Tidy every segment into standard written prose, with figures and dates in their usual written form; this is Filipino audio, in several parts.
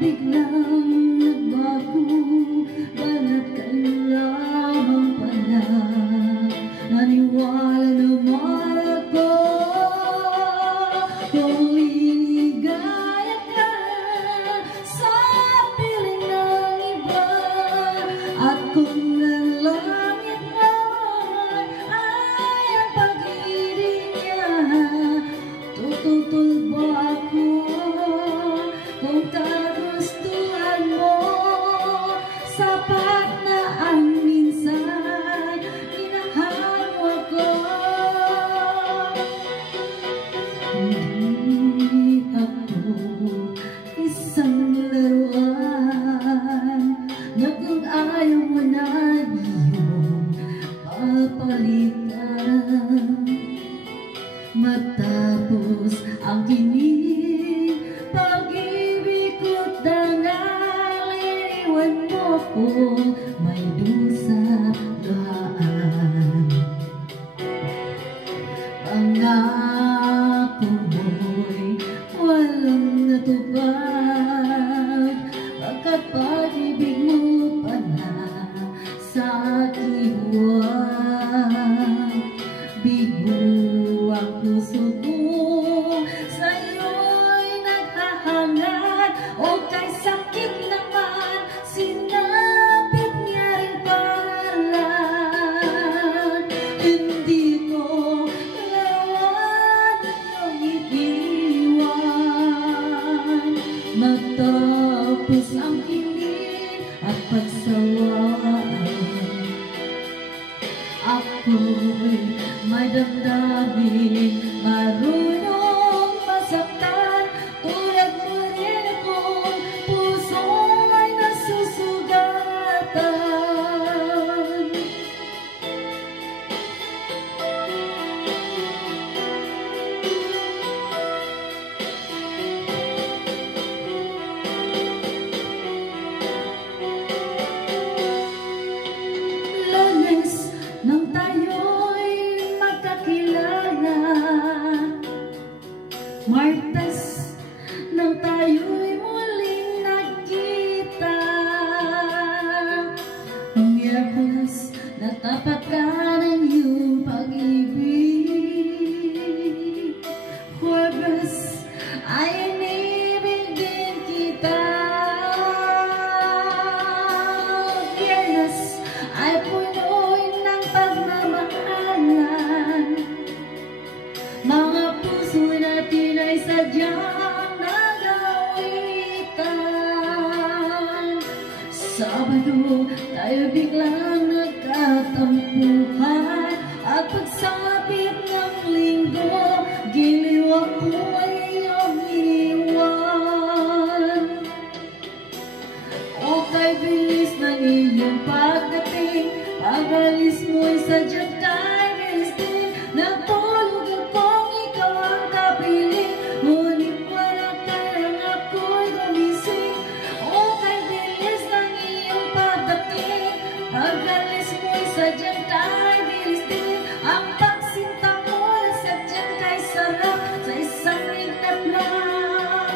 biglang nagbago, balat ka lamang pala. Naniwala naman ako kung liligaya ka sa piling ng iba, at kung ang langit ay ang pag-ibig niya, tututol ba ako kung kagustuhan mo? Sapat na ang minsan minahal mo ako. Hindi ako isang laruan na kung ayaw mo na iyong papalitan. Matapos ang kinig, pag-ibig ko't dangal, iniwan mo ko may dusa luhaan. Pangako mo'y walang natupad, pagkat pag-ibig mo pala sa aking buwan. Bigo ang puso ko, sa'yo'y naghahangad, o kay sakit naman, sinapit niya rin pala. Hindi ko lawan ang iniwan, matapos ang kilig at pagsawaan. Ako'y may damdamin, marunong masaktan, tulad mo rin akong puso ay nasusugatan. Lunes nang tayo'y magkakilala, Martes nang tayo'y muling nagkita, Miyerkules natapat ka ng iyong pag-ibig, Huwebes ay inibig din kita, Biyernes ay punoy ng pagmamahalan. Mga puso natin ay sadyang nag-awitan. Sabado tayo biglang nagkatampuhan, at pagsapit ng linggo, giliw ako ay iyong iniwan. O kay bilis ng iyong pagdating, pag-alis mo'y sadyang kay bilis din. Natulog akong ikaw ang kapiling, ngunit wala kayang ako'y gumising. O kay bilis ng iyong pagdating, pag-alis mo'y sadyang kay bilis din. Ang pagsinta mo na sadyang kay sarap, sa isang ignat lang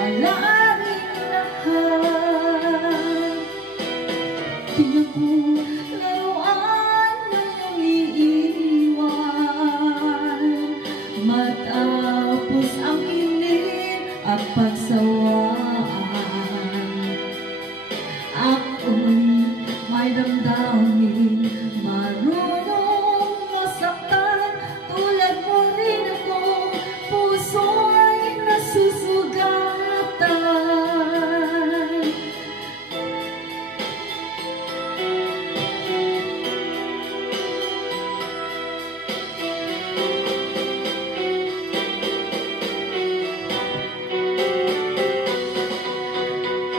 wala rin lahat. Tingnan ko laruan na iyong iiwan, matapos ang kilig at pagsawaan. Ako'y may damdamin, marunong masaktan, tulad mo rin akong puso ay nasusugatan.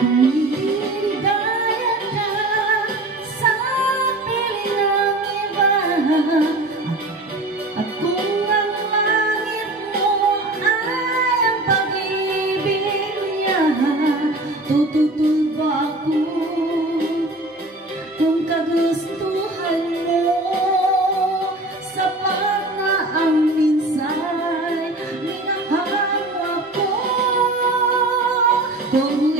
Kung liligaya ka sa piling ng iba, at kung ang langit mo ay ang pag-ibig niya, tututol ba ako kung kagustuhan mo? Sapat na ang minsan minahal ako. Kung